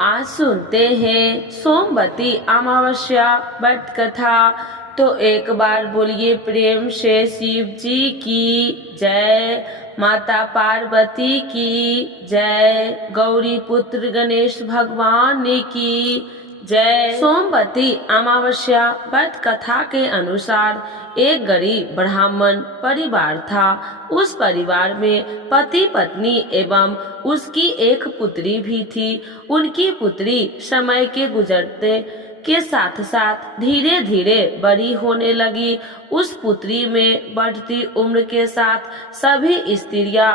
आज सुनते हैं सोमवती अमावस्या व्रत कथा। तो एक बार बोलिए प्रेम से शिव जी की जय, माता पार्वती की जय, गौरी पुत्र गणेश भगवान की जय। सोमवती अमावस्या व्रत कथा के अनुसार एक गरीब ब्राह्मण परिवार था। उस परिवार में पति पत्नी एवं उसकी एक पुत्री भी थी। उनकी पुत्री समय के गुजरते के साथ साथ धीरे धीरे बड़ी होने लगी। उस पुत्री में बढ़ती उम्र के साथ सभी स्त्रियां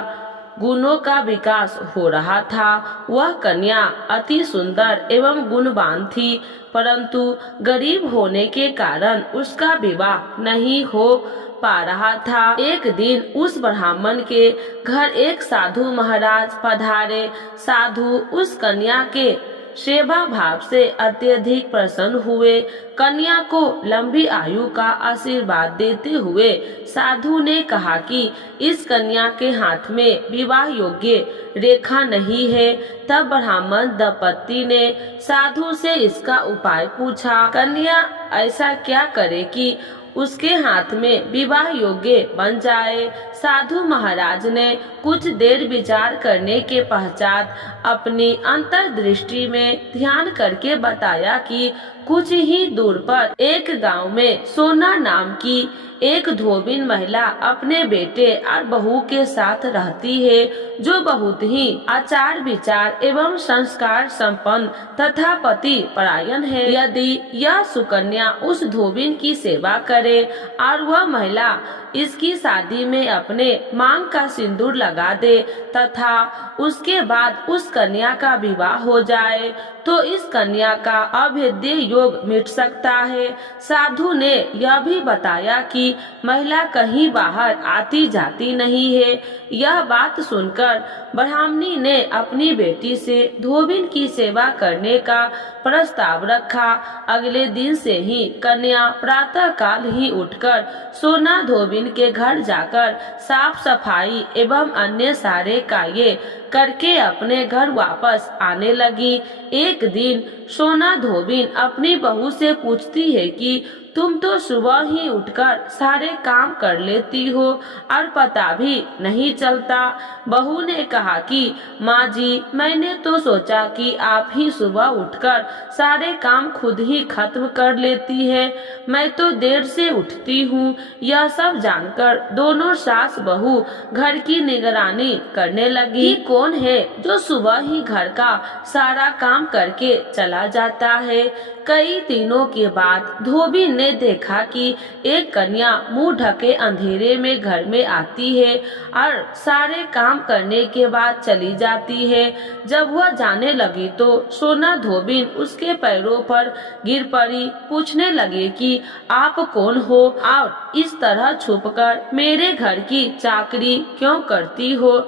गुणों का विकास हो रहा था। वह कन्या अति सुंदर एवं गुणवान थी, परंतु गरीब होने के कारण उसका विवाह नहीं हो पा रहा था। एक दिन उस ब्राह्मण के घर एक साधु महाराज पधारे। साधु उस कन्या के सेवा भाव से अत्यधिक प्रसन्न हुए। कन्या को लंबी आयु का आशीर्वाद देते हुए साधु ने कहा कि इस कन्या के हाथ में विवाह योग्य रेखा नहीं है। तब ब्राह्मण दंपति ने साधु से इसका उपाय पूछा। कन्या ऐसा क्या करे कि उसके हाथ में विवाह योग्य बन जाए। साधु महाराज ने कुछ देर विचार करने के पश्चात अपनी अंतर्दृष्टि में ध्यान करके बताया कि कुछ ही दूर पर एक गांव में सोना नाम की एक धोबिन महिला अपने बेटे और बहू के साथ रहती है, जो बहुत ही आचार विचार एवं संस्कार संपन्न तथा पति परायण है। यदि यह सुकन्या उस धोबिन की सेवा करे और वह महिला इसकी शादी में अपने मांग का सिंदूर लगा दे तथा उसके बाद उस कन्या का विवाह हो जाए, तो इस कन्या का अभेद्य योग मिट सकता है। साधु ने यह भी बताया कि महिला कहीं बाहर आती जाती नहीं है। यह बात सुनकर ब्राह्मणी ने अपनी बेटी से धोबिन की सेवा करने का प्रस्ताव रखा। अगले दिन से ही कन्या प्रातः काल ही उठकर सोना धोबिन के घर जाकर साफ सफाई एवं अन्य सारे कार्य करके अपने घर वापस आने लगी। एक दिन सोना धोबिन अपनी बहू से पूछती है कि तुम तो सुबह ही उठकर सारे काम कर लेती हो और पता भी नहीं चलता। बहू ने कहा कि माँ जी, मैंने तो सोचा कि आप ही सुबह उठकर सारे काम खुद ही खत्म कर लेती है। मैं तो देर से उठती हूँ। यह सब जानकर दोनों सास बहू घर की निगरानी करने लगी। कौन है जो सुबह ही घर का सारा काम करके चला जाता है। कई दिनों के बाद धोबी ने देखा कि एक कन्या मुंह ढके अंधेरे में घर में आती है और सारे काम करने के बाद चली जाती है। जब वह जाने लगी तो सोना धोबिन उसके पैरों पर गिर पड़ी। पूछने लगे कि आप कौन हो और इस तरह छुपकर मेरे घर की चाकरी क्यों करती हो।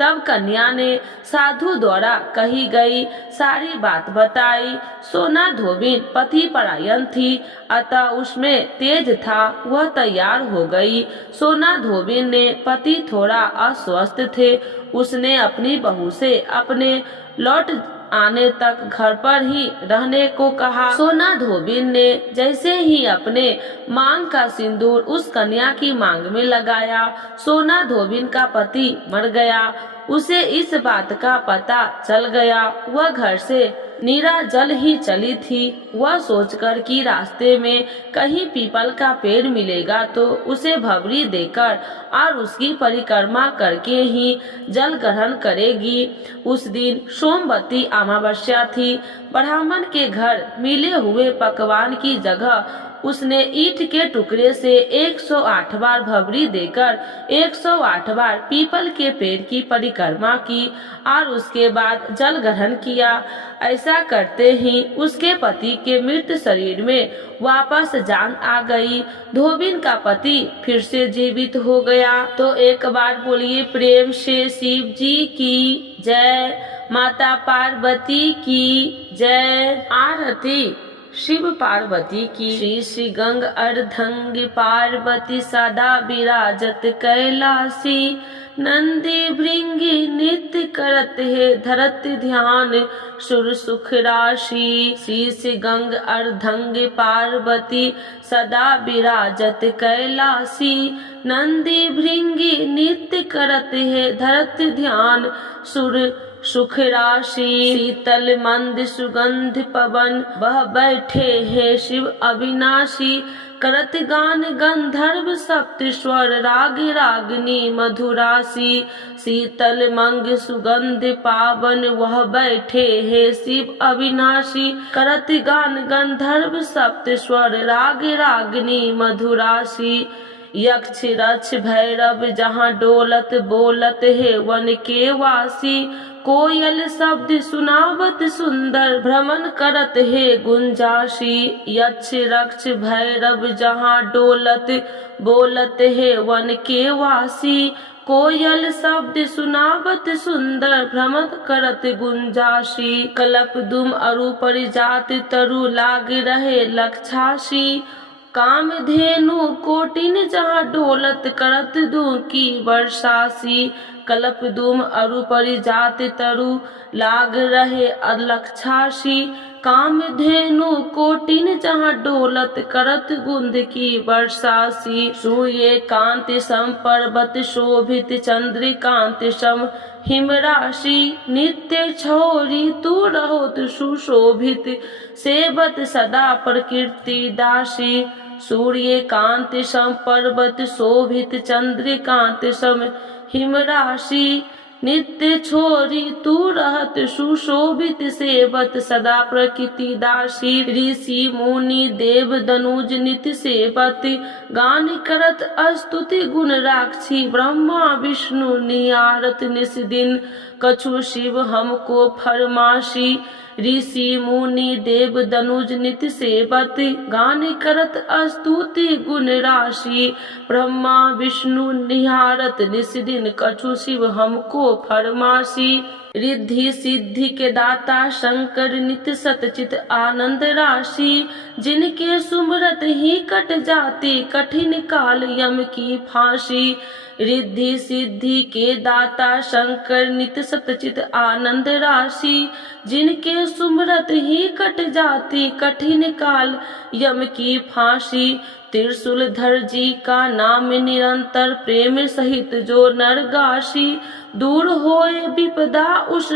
तब कन्या ने साधु द्वारा कही गई सारी बात बताई। सोना धोबिन पति परायण थी, अतः उसमें तेज था। वह तैयार हो गई। सोना धोबिन ने पति थोड़ा अस्वस्थ थे। उसने अपनी बहू से अपने लौट आने तक घर पर ही रहने को कहा। सोना धोबिन ने जैसे ही अपने मांग का सिंदूर उस कन्या की मांग में लगाया, सोना धोबिन का पति मर गया। उसे इस बात का पता चल गया। वह घर से निराजल ही चली थी। वह सोचकर कि रास्ते में कहीं पीपल का पेड़ मिलेगा तो उसे भवरी देकर और उसकी परिक्रमा करके ही जल ग्रहण करेगी। उस दिन सोमवती अमावस्या थी। ब्राह्मण के घर मिले हुए पकवान की जगह उसने ईंट के टुकड़े से 108 बार भवरी देकर 108 बार पीपल के पेड़ की परिक्रमा की और उसके बाद जल ग्रहण किया। ऐसा करते ही उसके पति के मृत शरीर में वापस जान आ गई। धोबिन का पति फिर से जीवित हो गया। तो एक बार बोलिए प्रेम से शिव जी की जय, माता पार्वती की जय। आरती शिव पार्वती की। श्री श्री गंग अर्धंग पार्वती सदा विराजत कैलासी, नंदी भृंगी नित्य करत है धरत ध्यान सुर सुख राशि। शीश गंग अर्धंग पार्वती सदा विराजत कैलासी। नंदी भृंगी नित्य करत है धरत ध्यान सुर सुख राशि। शीतल मंद सुगंध पवन बह बैठे है शिव अविनाशी। करत गान गंधर्व सप्त स्वर राग रागनी मधुरासी। शीतल मंग सुगंध पावन वह बैठे है शिव अविनाशी। करत गान गंधर्व सप्त स्वर राग रागनी मधुरासी। यक्ष रक्ष भैरव जहाँ डोलत बोलत है वन के वासी। कोयल शब्द सुनावत सुंदर भ्रमण करत है गुंजाशी। यक्ष रक्ष भैरव जहाँ डोलत बोलत है वन के वासी। कोयल शब्द सुनावत सुंदर भ्रमण करत गुंजाशी। कलप दुम अरु परिजात तरु लाग रहे लक्षासी। कामधेनु कोटिन जहाँ डोलत करत दूं की वर्षासी। कलप दुम अरु परिजात तरु लाग रहे अलक्षासी। कामधेनु कोटिन जहाँ डोलत करत गुंद की वर्षासी। सूर्य कांति सम पर्वत शोभित चंद्रिकांत सम हिमराशि। नित्य छोरी तू रहोत सुशोभित सेवत सदा प्रकृति दासी। सूर्य कांति सम पर्वत शोभित चंद्रिकांत सम हिमराशि। नित्य छोरी तू रहत सुशोभित सेवत सदा प्रकृति दासी। ऋषि मुनि देव दनुज नित्य सेवत गान करत स्तुति गुण राक्षी। ब्रह्मा विष्णु निहारत निस दिन कछु शिव हमको फरमाशी। ऋषि मुनि देव दनुज नित्य सेवत गान करत स्तुति गुण राशि। ब्रह्मा विष्णु निहारत निस दिन कछु शिव हमको फरमासी। रिद्धि सिद्धि के दाता शंकर नित्य सतचित आनंद राशि। जिनके सुमरत ही कट जाती कठिन काल यम की फांसी। रिद्धि सिद्धि के दाता शंकर नित्य सतचित आनंद राशि। जिनके सुमरत ही कट जाती कठिन काल यम की फांसी। त्रिशूलधर जी का नाम निरंतर प्रेम सहित जो नरगाशी। दूर होए विपदा उस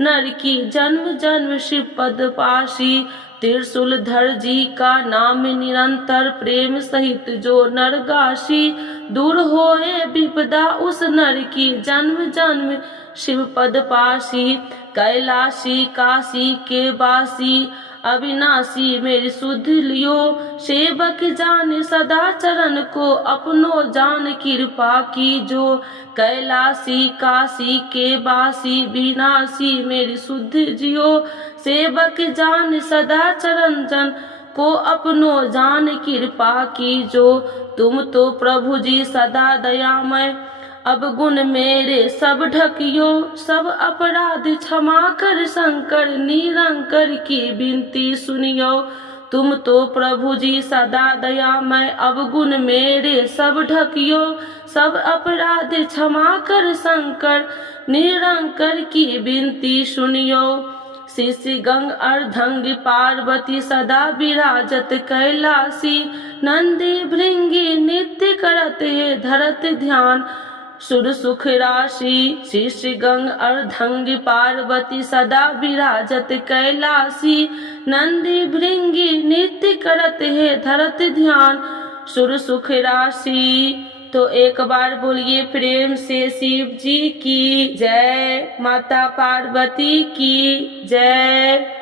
नर की जन्म जन्म शिव पद पाशी। त्रिशूलधर जी का नाम निरंतर प्रेम सहित जो नरगाशी। दूर होए विपदा उस नर की जन्म जन्म शिव पद पाशी। कैलाशी काशी के वासी अविनाशी मेरी सुध लियो। सेवक जान सदा चरण को अपनो जान कृपा की जो। कैलाशी काशी के वासी विनाशी मेरी सुध जियो। सेवक जान सदा चरण जन को अपनो जान कृपा की जो। तुम तो प्रभु जी सदा दयामय अब गुण मेरे सब ढकियो। सब अपराध क्षमा कर शंकर निरंकर की विनती सुनियो। तुम तो प्रभु जी सदा दयामय अब गुण मेरे सब ढकियो। सब अपराध क्षमा कर शंकर निरंकर की विनती सुनियो। शीश गंग अर्धंग पार्वती सदा विराजत कैलासी। नंदी भृंगी नित्य करत है धरत ध्यान सुर सुख राशि। शीश गंग अर्धंग पार्वती सदा विराजत कैलासी। नंदी भृंगी नित्य करत है धरत ध्यान सुर सुख राशि। तो एक बार बोलिए प्रेम से शिव जी की जय। माता पार्वती की जय।